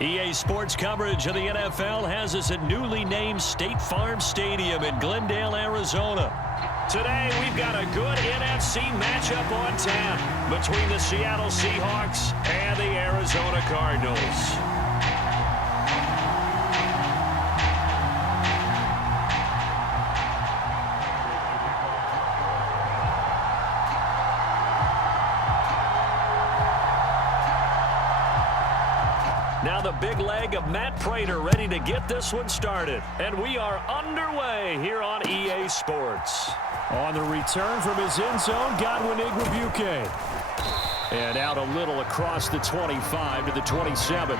EA Sports coverage of the NFL has us at newly named State Farm Stadium in Glendale, Arizona. Today, we've got a good NFC matchup on tap between the Seattle Seahawks and the Arizona Cardinals. Now the big leg of Matt Prater ready to get this one started. And we are underway here on EA Sports. On the return from his end zone, Godwin Igwebuike. And out a little across the 25 to the 27.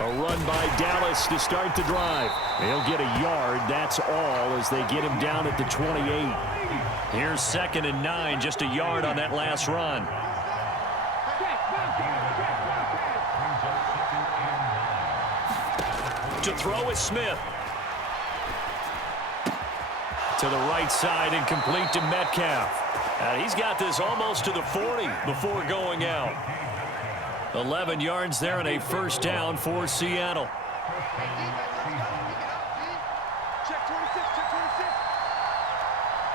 A run by Dallas to start the drive. They'll get a yard, that's all, as they get him down at the 28. Here's 2nd and 9, just a yard on that last run. To throw is Smith. To the right side and complete to Metcalf. And he's got this almost to the 40 before going out. 11 yards there and a first down for Seattle. Check 26, check 26.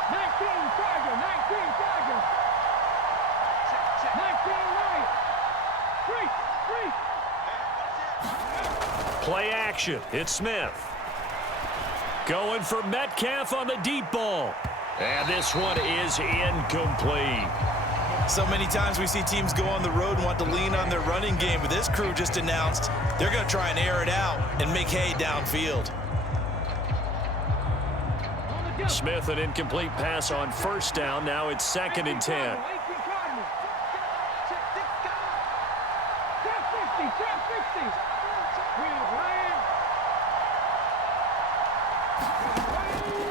19, Tiger, 19, Tiger. Check. 19, right. Free. Play action. It's Smith. Going for Metcalf on the deep ball. And this one is incomplete. So many times we see teams go on the road and want to lean on their running game, but this crew just announced they're going to try and air it out and make hay downfield. Smith, an incomplete pass on first down. Now it's 2nd and 10.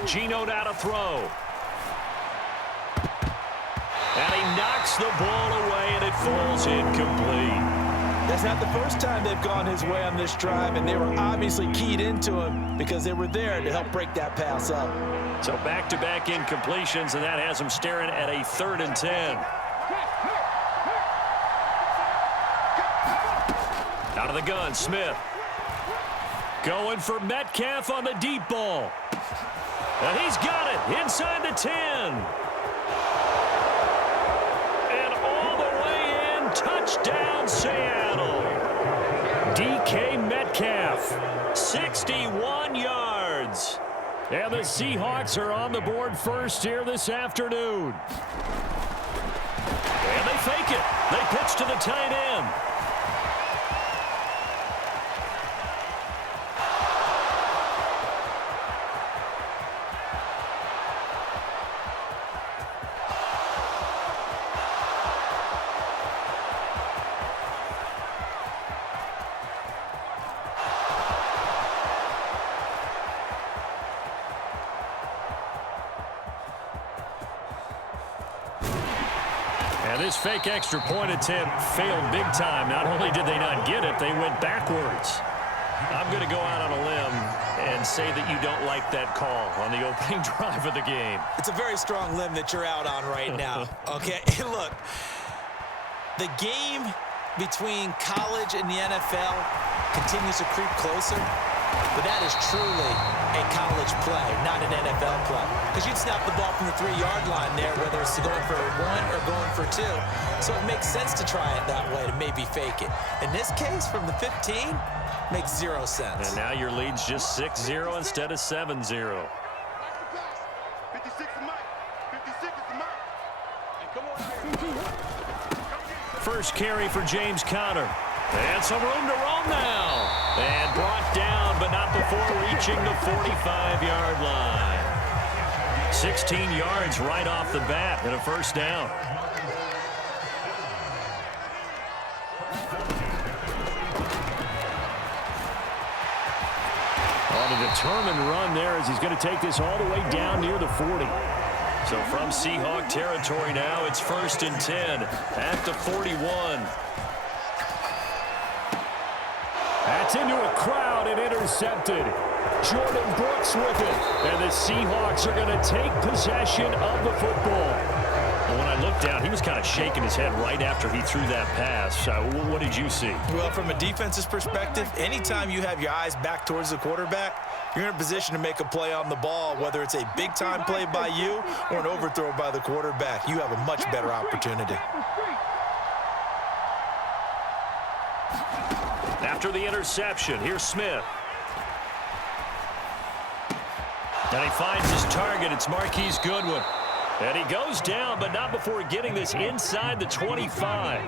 Geno now to throw. And he knocks the ball away, and it falls incomplete. That's not the first time they've gone his way on this drive, and they were obviously keyed into him because they were there to help break that pass up. So back-to-back incompletions, and that has him staring at a 3rd and 10. Out of the gun, Smith. Going for Metcalf on the deep ball. And he's got it inside the 10. Touchdown, Seattle. DK Metcalf, 61 yards. And the Seahawks are on the board first here this afternoon. And they fake it. They pitch to the tight end. This fake extra point attempt failed big time. Not only did they not get it, they went backwards. I'm going to go out on a limb and say that you don't like that call on the opening drive of the game. It's a very strong limb that you're out on right now. Okay, look, the game between college and the NFL continues to creep closer, but that is truly a college play, not an NFL play. Because you'd snap the ball from the 3-yard line there, whether it's going for 1 or going for 2. So it makes sense to try it that way, to maybe fake it. In this case, from the 15, makes 0 sense. And now your lead's just 6-0 instead of 7-0. 56 is Mike. 56 is Mike. And come on. First carry for James Conner. And some room to roam now. And brought down, but not before reaching the 45-yard line. 16 yards right off the bat and a first down. On a determined run there as he's going to take this all the way down near the 40. So from Seahawk territory now, it's 1st and 10 at the 41. That's into a crowd and intercepted. Jordan Brooks with it. And the Seahawks are going to take possession of the football. Well, when I looked down, he was kind of shaking his head right after he threw that pass. What did you see? Well, from a defense's perspective, anytime you have your eyes back towards the quarterback, you're in a position to make a play on the ball, whether it's a big-time play by you or an overthrow by the quarterback. You have a much better opportunity. After the interception, here's Smith. And he finds his target. It's Marquise Goodwin. And he goes down, but not before getting this inside the 25.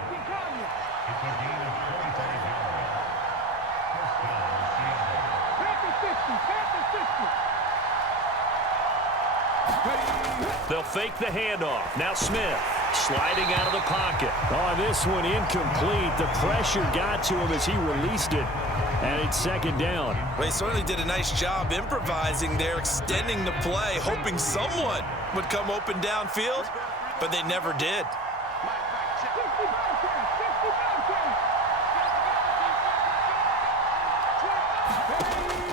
They'll fake the handoff. Now Smith sliding out of the pocket. Oh, this one incomplete. The pressure got to him as he released it. And it's 2nd down. Well, he certainly did a nice job improvising there, extending the play, hoping someone would come open downfield, but they never did.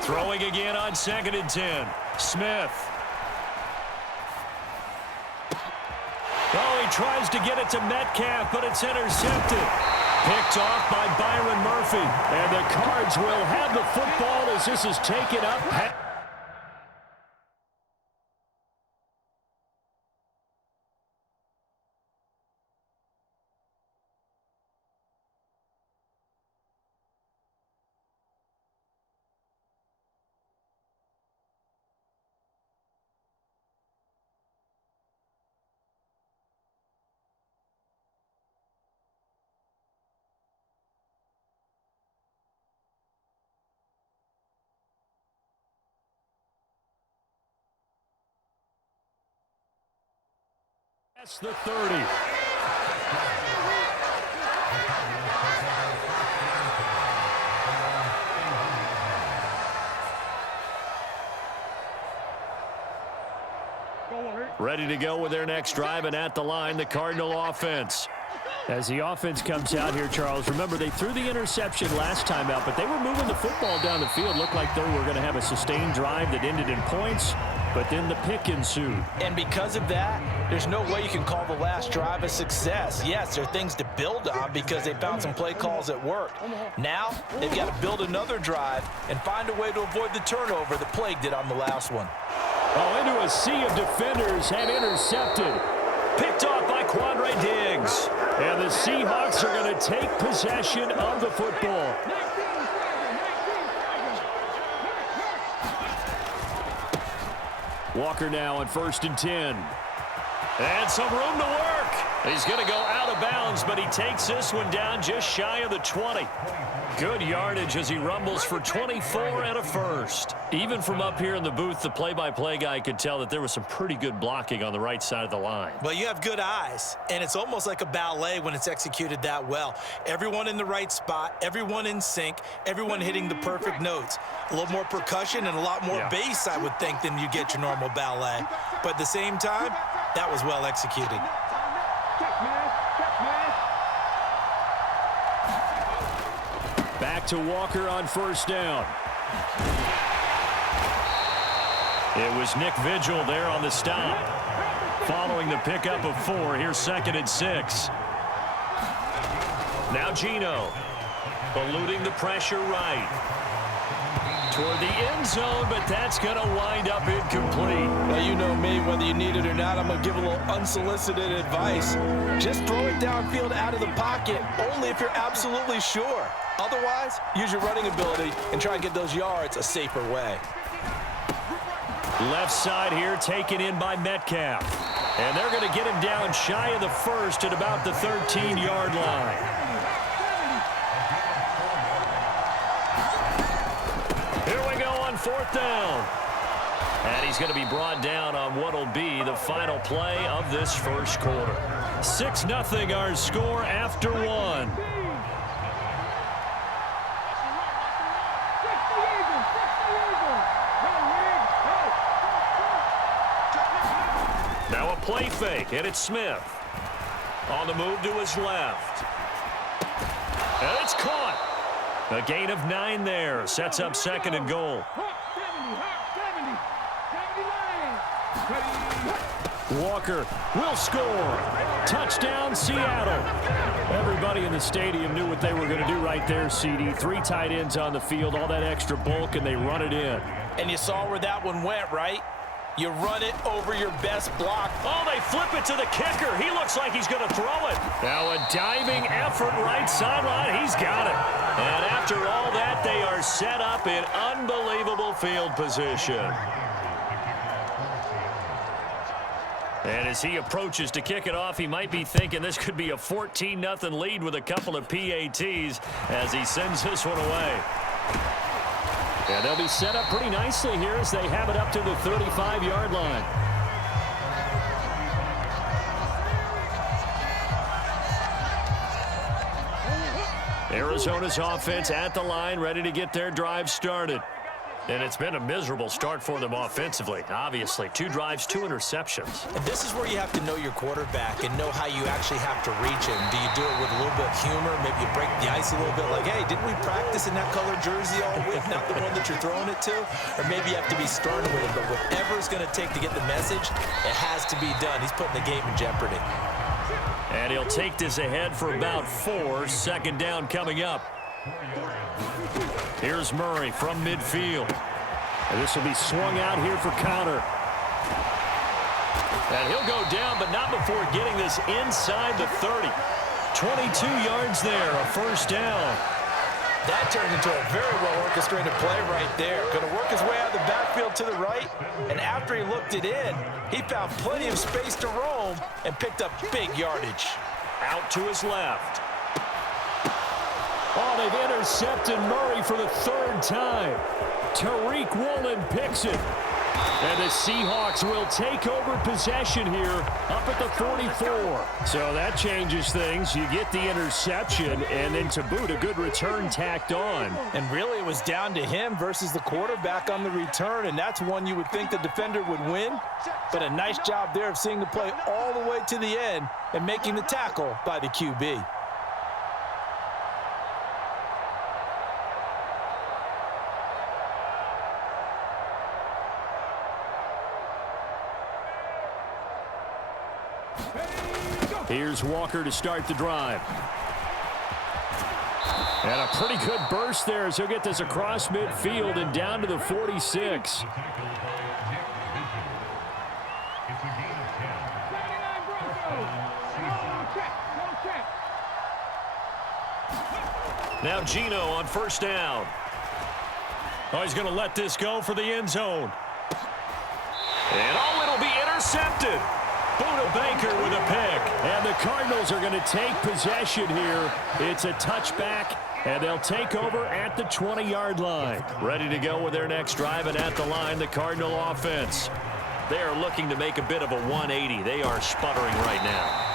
Throwing again on 2nd and 10. Smith. Oh, he tries to get it to Metcalf, but it's intercepted. Picked off by Byron Murphy. And the Cards will have the football as this is taken up. That's the 30. Ready to go with their next drive, and at the line, the Cardinal offense. As the offense comes out here, Charles, remember they threw the interception last time out, but they were moving the football down the field. Looked like they were going to have a sustained drive that ended in points, but then the pick ensued. And because of that, there's no way you can call the last drive a success. Yes, there are things to build on because they found some play calls that worked. Now, they've got to build another drive and find a way to avoid the turnover that plagued it on the last one. Oh, into a sea of defenders and intercepted. Picked off by Quandre Diggs. And the Seahawks are going to take possession of the football. Walker now on 1st and 10. And some room to work. He's going to go out of bounds, but he takes this one down just shy of the 20. Good yardage as he rumbles for 24 and a first. Even from up here in the booth, the play-by-play guy could tell that there was some pretty good blocking on the right side of the line. Well, you have good eyes, and it's almost like a ballet when it's executed that well. Everyone in the right spot, everyone in sync, everyone hitting the perfect notes. A little more percussion and a lot more bass, I would think, than you get your normal ballet. But at the same time, that was well executed. Back to Walker on 1st down. It was Nick Vigil there on the stop. Following the pickup of 4, here's 2nd and 6. Now Geno, eluding the pressure right. Toward the end zone, but that's going to wind up incomplete. Well, you know me, whether you need it or not, I'm going to give a little unsolicited advice. Just throw it downfield out of the pocket, only if you're absolutely sure. Otherwise, use your running ability and try and get those yards a safer way. Left side here taken in by Metcalf. And they're going to get him down shy of the 1st at about the 13-yard line. Here we go on 4th down. And he's going to be brought down on what will be the final play of this first quarter. 6-0 our score after 1. fake, and it's Smith. On the move to his left. And it's caught. A gain of 9 there. Sets up 2nd and goal. Walker will score. Touchdown, Seattle. Everybody in the stadium knew what they were going to do right there, CD. 3 tight ends on the field, all that extra bulk, and they run it in. And you saw where that one went, right? You run it over your best block. Oh, they flip it to the kicker. He looks like he's going to throw it. Now a diving effort right sideline. He's got it. And after all that, they are set up in unbelievable field position. And as he approaches to kick it off, he might be thinking this could be a 14-0 lead with a couple of PATs as he sends this one away. And they'll be set up pretty nicely here as they have it up to the 35-yard line. Arizona's offense at the line, ready to get their drive started. And it's been a miserable start for them offensively. Obviously, 2 drives, 2 interceptions. And this is where you have to know your quarterback and know how you actually have to reach him. Do you do it with a little bit of humor? Maybe you break the ice a little bit like, hey, didn't we practice in that colored jersey all week, not the one that you're throwing it to? Or maybe you have to be stern with him. But whatever it's going to take to get the message, it has to be done. He's putting the game in jeopardy. And he'll take this ahead for about 4. 2nd down coming up. Here's Murray from midfield. And this will be swung out here for counter. And he'll go down, but not before getting this inside the 30. 22 yards there, a 1st down. That turned into a very well-orchestrated play right there. Going to work his way out of the backfield to the right, and after he looked it in, he found plenty of space to roam and picked up big yardage. Out to his left. Oh, they've intercepted Murray for the 3rd time. Tariq Woolen picks it. And the Seahawks will take over possession here up at the 44. So that changes things. You get the interception, and then to boot, a good return tacked on. And really, it was down to him versus the quarterback on the return, and that's one you would think the defender would win. But a nice job there of seeing the play all the way to the end and making the tackle by the QB. Here's Walker to start the drive. And a pretty good burst there as he'll get this across midfield and down to the 46. Now Gino on 1st down. Oh, he's going to let this go for the end zone. And oh, it'll be intercepted. Buda Baker with a pick. And the Cardinals are going to take possession here. It's a touchback, and they'll take over at the 20-yard line. Ready to go with their next drive, and at the line, the Cardinal offense. They are looking to make a bit of a 180. They are sputtering right now.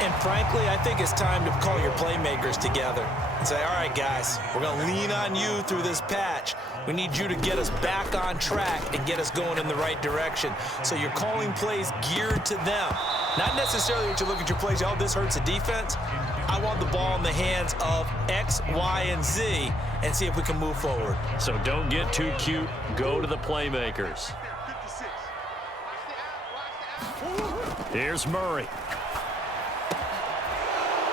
And frankly, I think it's time to call your playmakers together and say, all right, guys, we're going to lean on you through this patch. We need you to get us back on track and get us going in the right direction. So you're calling plays geared to them. Not necessarily what you look at your plays, oh, this hurts the defense. I want the ball in the hands of X, Y, and Z and see if we can move forward. So don't get too cute. Go to the playmakers. Here's Murray.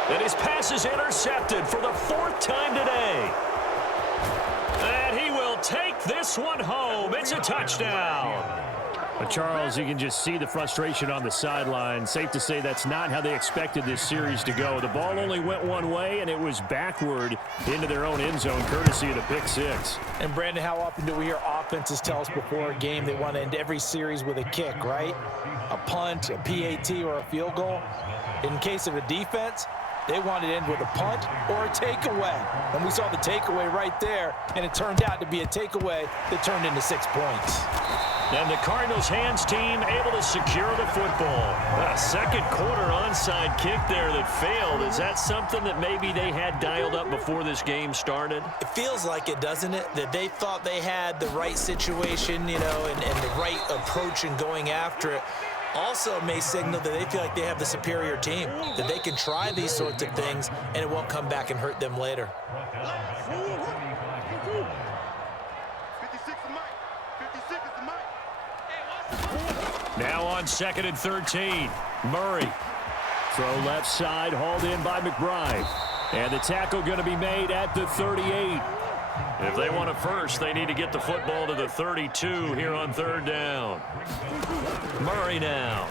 And his pass is intercepted for the 4th time today. And he will take this one home. It's a touchdown. But Charles, you can just see the frustration on the sideline. Safe to say that's not how they expected this series to go. The ball only went one way, and it was backward into their own end zone, courtesy of the pick 6. And, Brandon, how often do we hear offenses tell us before a game they want to end every series with a kick, right? A punt, a PAT, or a field goal. In case of a defense, they wanted to end with a punt or a takeaway. And we saw the takeaway right there, and it turned out to be a takeaway that turned into 6 points. And the Cardinals hands team able to secure the football. A 2nd quarter onside kick there that failed. Is that something that maybe they had dialed up before this game started? It feels like it, doesn't it? That they thought they had the right situation, you know, and the right approach in going after it. Also may signal that they feel like they have the superior team, that they can try these sorts of things and it won't come back and hurt them later. 56 is Mike. 56 is Mike. Now on 2nd and 13. Murray. Throw left side, hauled in by McBride. And the tackle going to be made at the 38. If they want a first, they need to get the football to the 32 here on 3rd down. Murray now.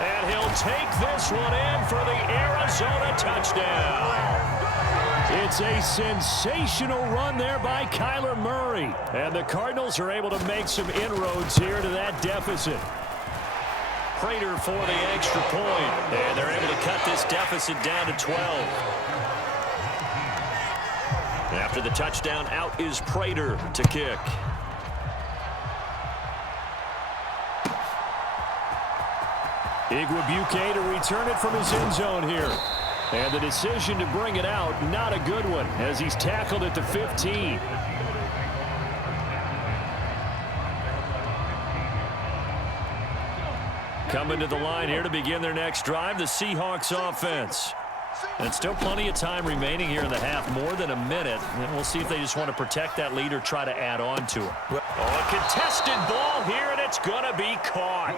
And he'll take this one in for the Arizona touchdown. It's a sensational run there by Kyler Murray. And the Cardinals are able to make some inroads here to that deficit. Prater for the extra point. And they're able to cut this deficit down to 12. After the touchdown, out is Prater to kick. Igwebuike to return it from his end zone here. And the decision to bring it out, not a good one, as he's tackled at the 15. Coming to the line here to begin their next drive, the Seahawks offense. And still plenty of time remaining here in the half, more than a minute. And we'll see if they just want to protect that lead or try to add on to it. Oh, a contested ball here, and it's going to be caught.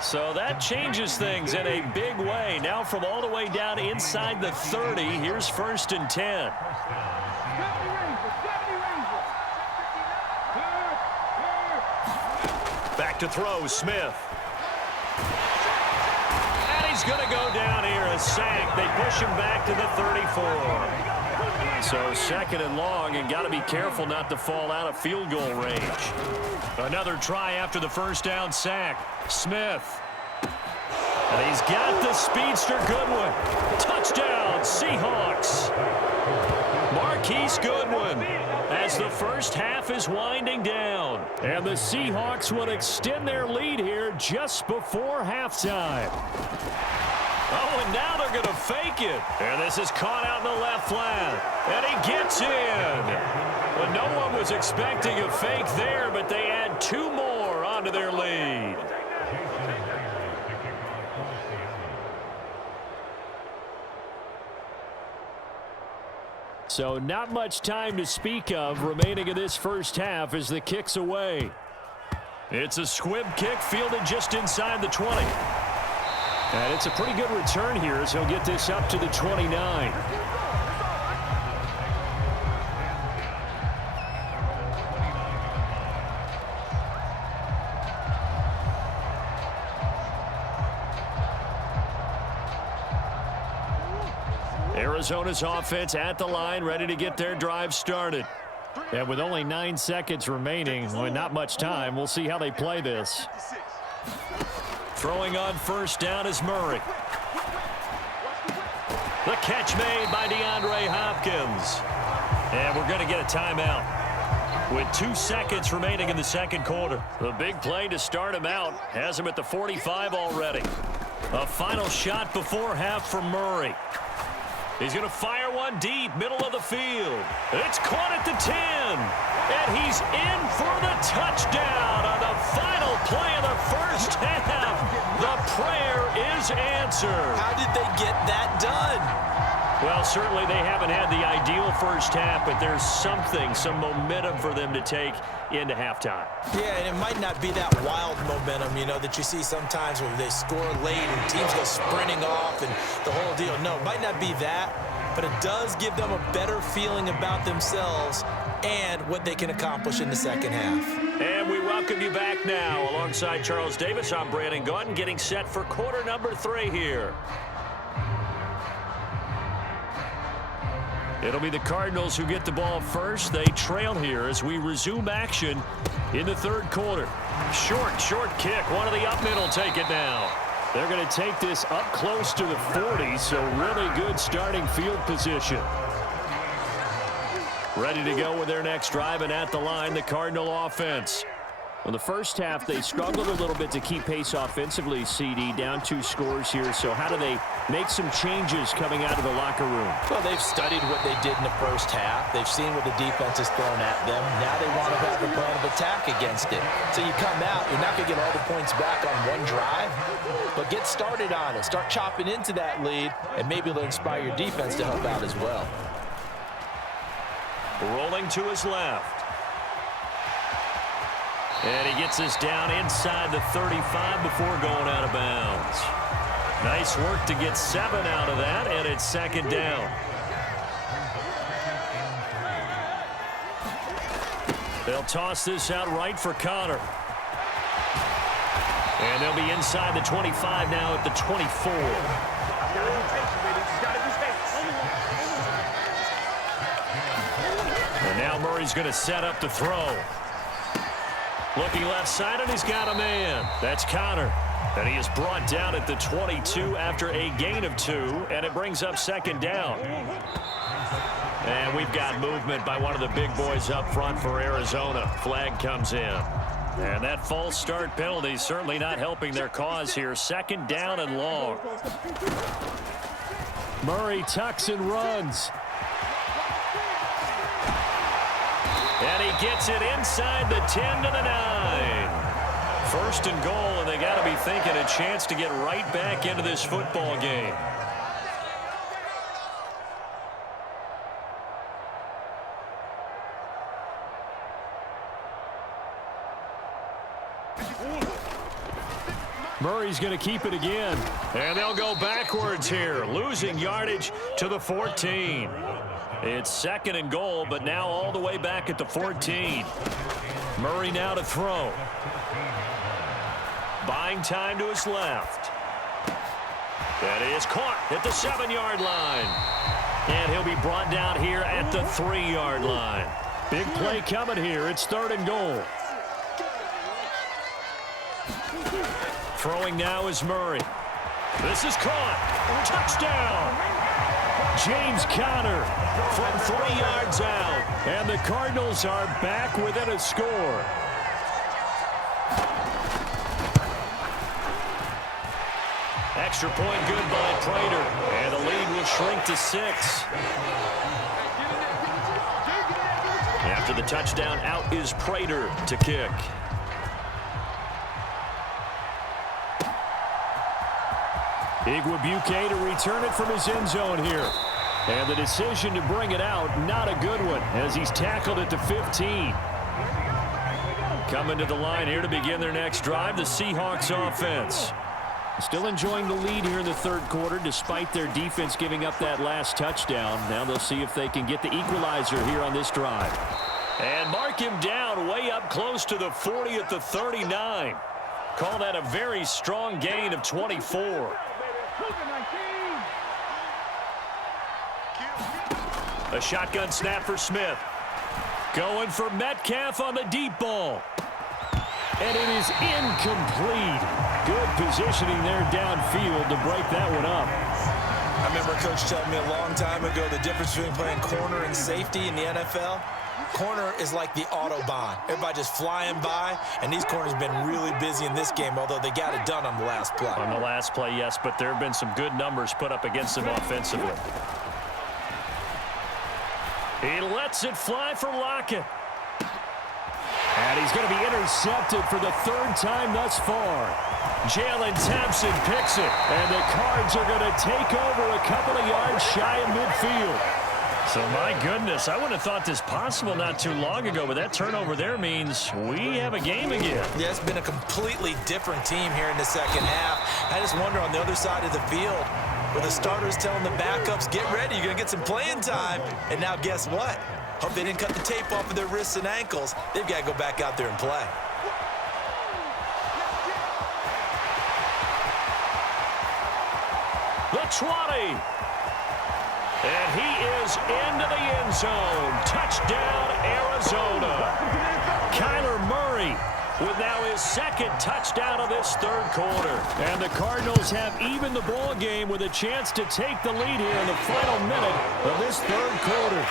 So that changes things in a big way. Now from all the way down inside the 30, here's 1st and 10. Back to throw, Smith. He's going to go down here, a sack. They push him back to the 34. So 2nd and long, and got to be careful not to fall out of field goal range. Another try after the 1st down sack. Smith. And he's got the speedster Goodwin. Touchdown, Seahawks. Marquise Goodwin as the first half is winding down. And the Seahawks will extend their lead here just before halftime. Oh, and now they're going to fake it. And this is caught out in the left flat. And he gets in. Well, no one was expecting a fake there, but they add 2 more onto their lead. So not much time to speak of remaining in this first half as the kick's away. It's a squib kick fielded just inside the 20. And it's a pretty good return here as he'll get this up to the 29. Arizona's offense at the line, ready to get their drive started. And with only 9 seconds remaining, well, not much time, we'll see how they play this. Throwing on 1st down is Murray. The catch made by DeAndre Hopkins. And we're going to get a timeout with 2 seconds remaining in the 2nd quarter. The big play to start him out has him at the 45 already. A final shot before half from Murray. He's going to fire one deep, middle of the field. It's caught at the 10. And he's in for the touchdown on the final play of the first half. The prayer is answered. How did they get that done? Well, certainly they haven't had the ideal first half, but there's something, some momentum for them to take into halftime. Yeah, and it might not be that wild momentum, you know, that you see sometimes when they score late and teams go sprinting off and the whole deal. No, it might not be that, but it does give them a better feeling about themselves and what they can accomplish in the second half. And we welcome you back now. Alongside Charles Davis, I'm Brandon Gaudin, getting set for quarter number 3 here. It'll be the Cardinals who get the ball first. They trail here as we resume action in the 3rd quarter. Short kick. One of the up middle take it now. They're going to take this up close to the 40, so really good starting field position. Ready to go with their next drive, and at the line, the Cardinal offense. Well, the first half, they struggled a little bit to keep pace offensively, CD, down 2 scores here. So how do they make some changes coming out of the locker room? Well, they've studied what they did in the first half. They've seen what the defense has thrown at them. Now they want to have a plan of attack against it. So you come out, you're not going to get all the points back on one drive, but get started on it. Start chopping into that lead, and maybe it'll inspire your defense to help out as well. Rolling to his left. And he gets this down inside the 35 before going out of bounds. Nice work to get 7 out of that, and it's second down. They'll toss this out right for Connor. And they'll be inside the 25 now at the 24. And now Murray's going to set up the throw. Looking left side, and he's got a man. That's Connor. And he is brought down at the 22 after a gain of 2, and it brings up second down. And we've got movement by one of the big boys up front for Arizona. Flag comes in. And that false start penalty certainly not helping their cause here. Second down and long. Murray tucks and runs. And he gets it inside the 10 to the 9. First and goal, and they got to be thinking a chance to get right back into this football game. Murray's going to keep it again. And they'll go backwards here, losing yardage to the 14. It's second and goal, but now all the way back at the 14. Murray now to throw. Buying time to his left. That is caught at the 7-yard line. And he'll be brought down here at the 3-yard line. Big play coming here. It's third and goal. Throwing now is Murray. This is caught. Touchdown. James Conner From 3 yards out. and the Cardinals are back within a score. Extra point good by Prater. And the lead will shrink to 6. After the touchdown, out is Prater to kick. Igwebuike to return it from his end zone here. And the decision to bring it out, not a good one, as he's tackled at the 15. Coming to the line here to begin their next drive, the Seahawks offense. Still enjoying the lead here in the third quarter, despite their defense giving up that last touchdown. Now they'll see if they can get the equalizer here on this drive. And mark him down way up close to the 40 at the 39. Call that a very strong gain of 24. A shotgun snap for Smith. Going for Metcalf on the deep ball. And it is incomplete. Good positioning there downfield to break that one up. I remember Coach telling me a long time ago the difference between playing corner and safety in the NFL. Corner is like the Autobahn. Everybody just flying by, and these corners have been really busy in this game, although they got it done on the last play. On the last play, yes, but there have been some good numbers put up against them offensively. He lets it fly for Lockett. And he's going to be intercepted for the third time thus far. Jalen Thompson picks it. And the Cards are going to take over a couple of yards shy of midfield. So, my goodness, I wouldn't have thought this possible not too long ago, but that turnover there means we have a game again. Yeah, it's been a completely different team here in the second half. I just wonder on the other side of the field, where the starters telling the backups, get ready, you're going to get some playing time. And now guess what? Hope they didn't cut the tape off of their wrists and ankles. They've got to go back out there and play. The 20. And he is into the end zone. Touchdown, Arizona. Kyler Murray with now his second touchdown of this third quarter. And the Cardinals have evened the ball game with a chance to take the lead here in the final minute of this third quarter.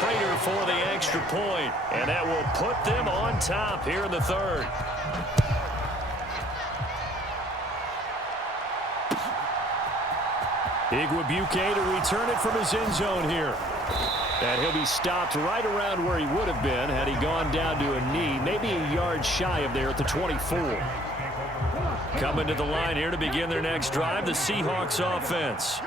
Prater for the extra point, and that will put them on top here in the third. Igwebuike to return it from his end zone here. And he'll be stopped right around where he would have been had he gone down to a knee, maybe a yard shy of there at the 24. Coming to the line here to begin their next drive, the Seahawks offense.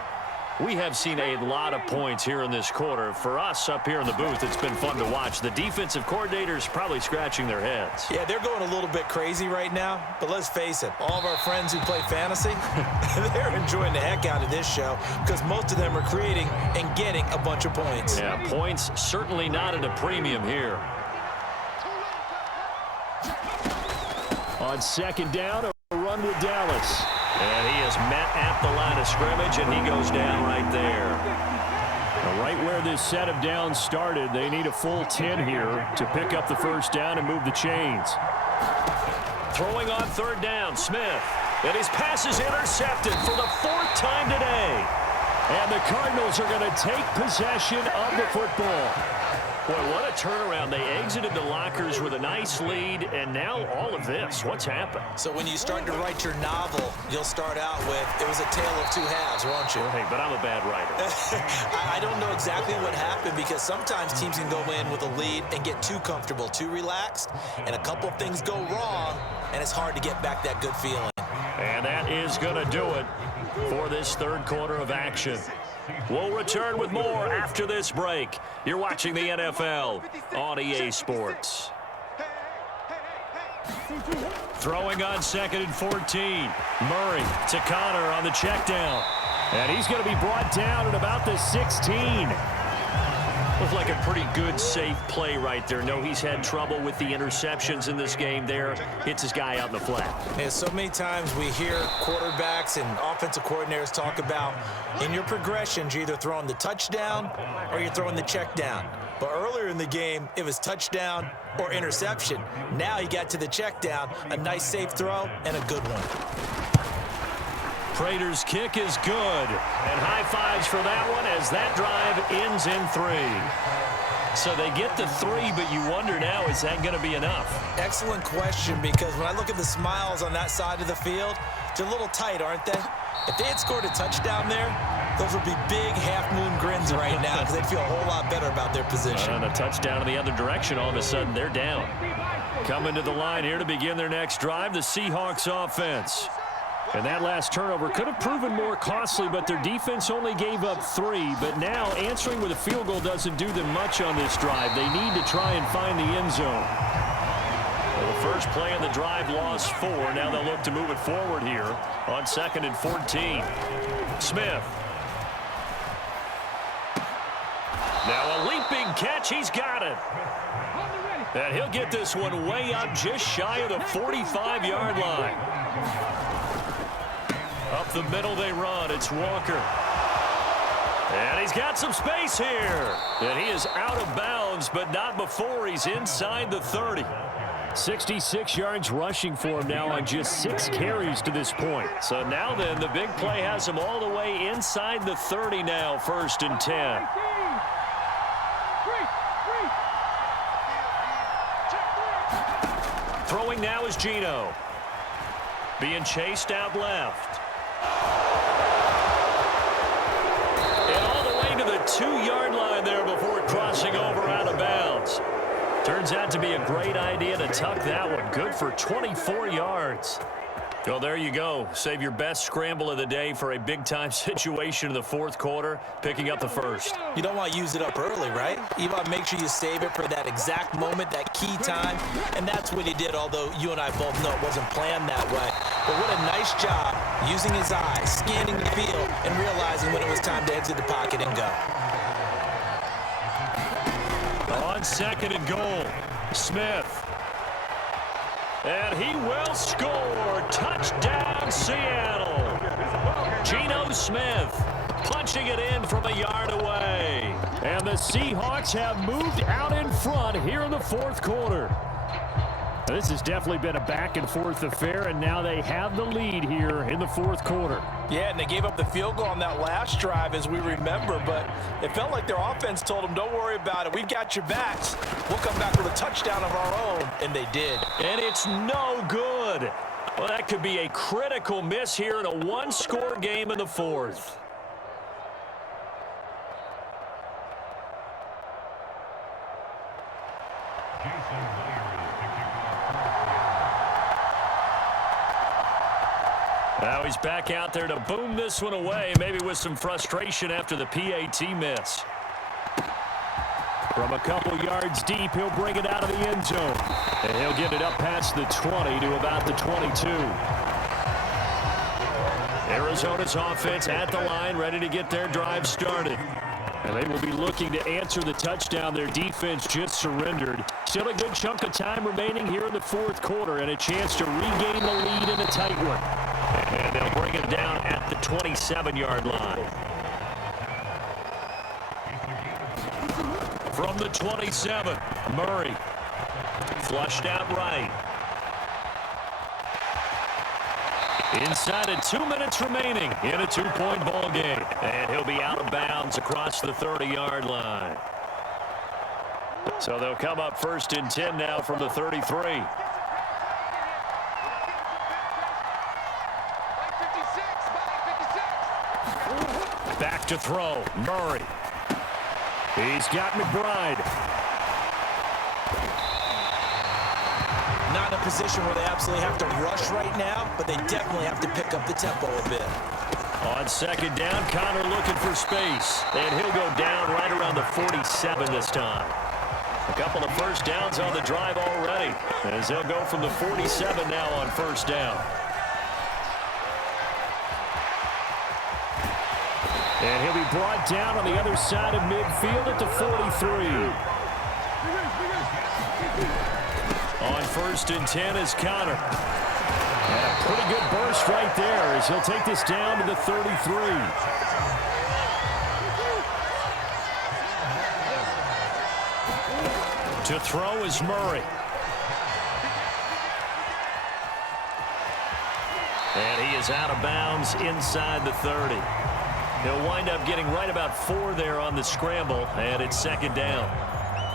We have seen a lot of points here in this quarter. For us up here in the booth, it's been fun to watch. The defensive coordinators probably scratching their heads. Yeah, they're going a little bit crazy right now, but let's face it, all of our friends who play fantasy, they're enjoying the heck out of this show because most of them are creating and getting a bunch of points. Yeah, points certainly not at a premium here. On second down, a run with Dallas. And he is met at the line of scrimmage, and he goes down right there. Now, right where this set of downs started, they need a full 10 here to pick up the first down and move the chains. Throwing on third down, Smith. And his pass is intercepted for the fourth time today. And the Cardinals are going to take possession of the football. Boy, what a turnaround. They exited the lockers with a nice lead, and now all of this. What's happened? So when you start to write your novel, you'll start out with, it was a tale of two halves, won't you? Hey, but I'm a bad writer. I don't know exactly what happened because sometimes teams can go in with a lead and get too comfortable, too relaxed, and a couple of things go wrong, and it's hard to get back that good feeling. And that is going to do it for this third quarter of action. We'll return with more after this break. You're watching the NFL on EA Sports. Throwing on second and 14. Murray to Connor on the check down. And he's going to be brought down at about the 16. Looked like a pretty good, safe play right there. No, he's had trouble with the interceptions in this game there. Hits his guy out in the flat. And so many times we hear quarterbacks and offensive coordinators talk about in your progressions, you're either throwing the touchdown or you're throwing the check down. But earlier in the game, it was touchdown or interception. Now he got to the check down, a nice safe throw, and a good one. Prater's kick is good. And high fives for that one as that drive ends in 3. So they get the 3, but you wonder now, is that going to be enough? Excellent question, because when I look at the smiles on that side of the field, they're a little tight, aren't they? If they had scored a touchdown there, those would be big half-moon grins right now because they'd feel a whole lot better about their position. And a touchdown in the other direction, all of a sudden they're down. Coming to the line here to begin their next drive, the Seahawks offense. And that last turnover could have proven more costly, but their defense only gave up 3. But now answering with a field goal doesn't do them much on this drive. They need to try and find the end zone. Well, the first play of the drive lost 4. Now they'll look to move it forward here on second and 14. Smith. Now a leaping catch. He's got it. And he'll get this one way up just shy of the 45-yard line. Up the middle they run. It's Walker. And he's got some space here. And he is out of bounds, but not before he's inside the 30. 66 yards rushing for him now on just 6 carries to this point. So now then, the big play has him all the way inside the 30 now, 1st and 10. Throwing now is Geno. Being chased out left. And all the way to the 2-yard line there before crossing over out of bounds. Turns out to be a great idea to tuck that one. Good for 24 yards. Well, there you go. Save your best scramble of the day for a big-time situation in the 4th quarter, picking up the 1st. You don't want to use it up early, right? You want to make sure you save it for that exact moment, that key time, and that's what he did, although you and I both know it wasn't planned that way. But what a nice job using his eyes, scanning the field, and realizing when it was time to exit the pocket and go. On 2nd and goal, Smith. And he will score. Touchdown, Seattle. Geno Smith punching it in from a yard away. And the Seahawks have moved out in front here in the 4th quarter. This has definitely been a back-and-forth affair, and now they have the lead here in the fourth quarter. Yeah, and they gave up the field goal on that last drive, as we remember, but it felt like their offense told them, don't worry about it. We've got your backs. We'll come back with a touchdown of our own, and they did. And it's no good. Well, that could be a critical miss here in a one-score game in the fourth. Now he's back out there to boom this one away, maybe with some frustration after the PAT miss. From a couple yards deep, he'll bring it out of the end zone. And he'll get it up past the 20 to about the 22. Arizona's offense at the line, ready to get their drive started. And they will be looking to answer the touchdown their defense just surrendered. Still a good chunk of time remaining here in the fourth quarter and a chance to regain the lead in a tight one. And they'll bring it down at the 27-yard line. From the 27, Murray. Flushed out right. Inside of 2 minutes remaining in a two-point ball game. And he'll be out of bounds across the 30-yard line. So they'll come up first and 10 now from the 33. Back to throw, Murray. He's got McBride. Not in a position where they absolutely have to rush right now, but they definitely have to pick up the tempo a bit. On second down, Connor looking for space. And he'll go down right around the 47 this time. A couple of first downs on the drive already, as they'll go from the 47 now on first down. And he'll be brought down on the other side of midfield at the 43. On first and 10 is Connor. And a pretty good burst right there as he'll take this down to the 33. To throw is Murray. And he is out of bounds inside the 30. He'll wind up getting right about 4 there on the scramble, and it's second down.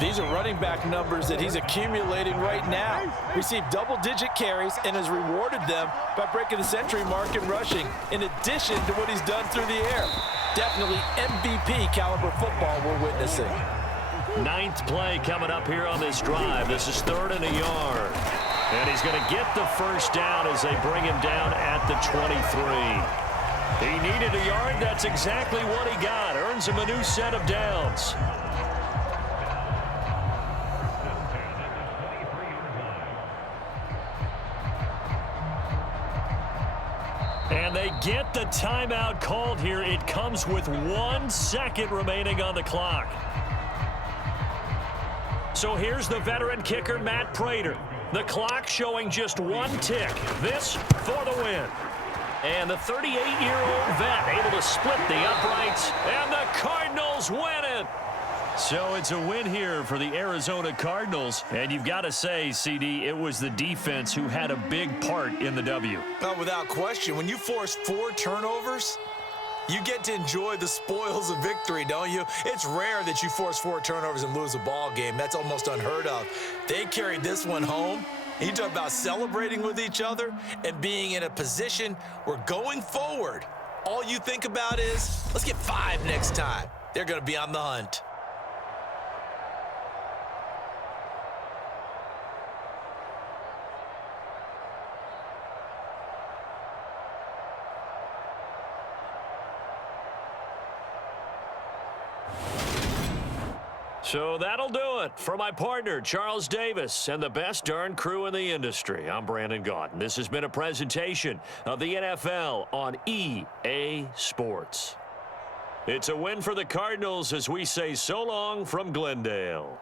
These are running back numbers that he's accumulating right now. Received double-digit carries and has rewarded them by breaking the century mark in rushing, in addition to what he's done through the air. Definitely MVP caliber football we're witnessing. Ninth play coming up here on this drive. This is 3rd and a yard. And he's going to get the first down as they bring him down at the 23. He needed a yard. That's exactly what he got. Earns him a new set of downs. And they get the timeout called here. It comes with 1 second remaining on the clock. So here's the veteran kicker, Matt Prater. The clock showing just 1 tick. This for the win. And the 38-year-old vet able to split the uprights, and the Cardinals win it. So it's a win here for the Arizona Cardinals. And you've got to say, CD, it was the defense who had a big part in the W. Well, without question, when you force 4 turnovers, you get to enjoy the spoils of victory, don't you? It's rare that you force 4 turnovers and lose a ball game. That's almost unheard of. They carried this one home. You talk about celebrating with each other and being in a position where going forward, all you think about is, let's get 5 next time. They're going to be on the hunt. So that'll do it for my partner, Charles Davis, and the best darn crew in the industry. I'm Brandon Gaudin. This has been a presentation of the NFL on EA Sports. It's a win for the Cardinals as we say so long from Glendale.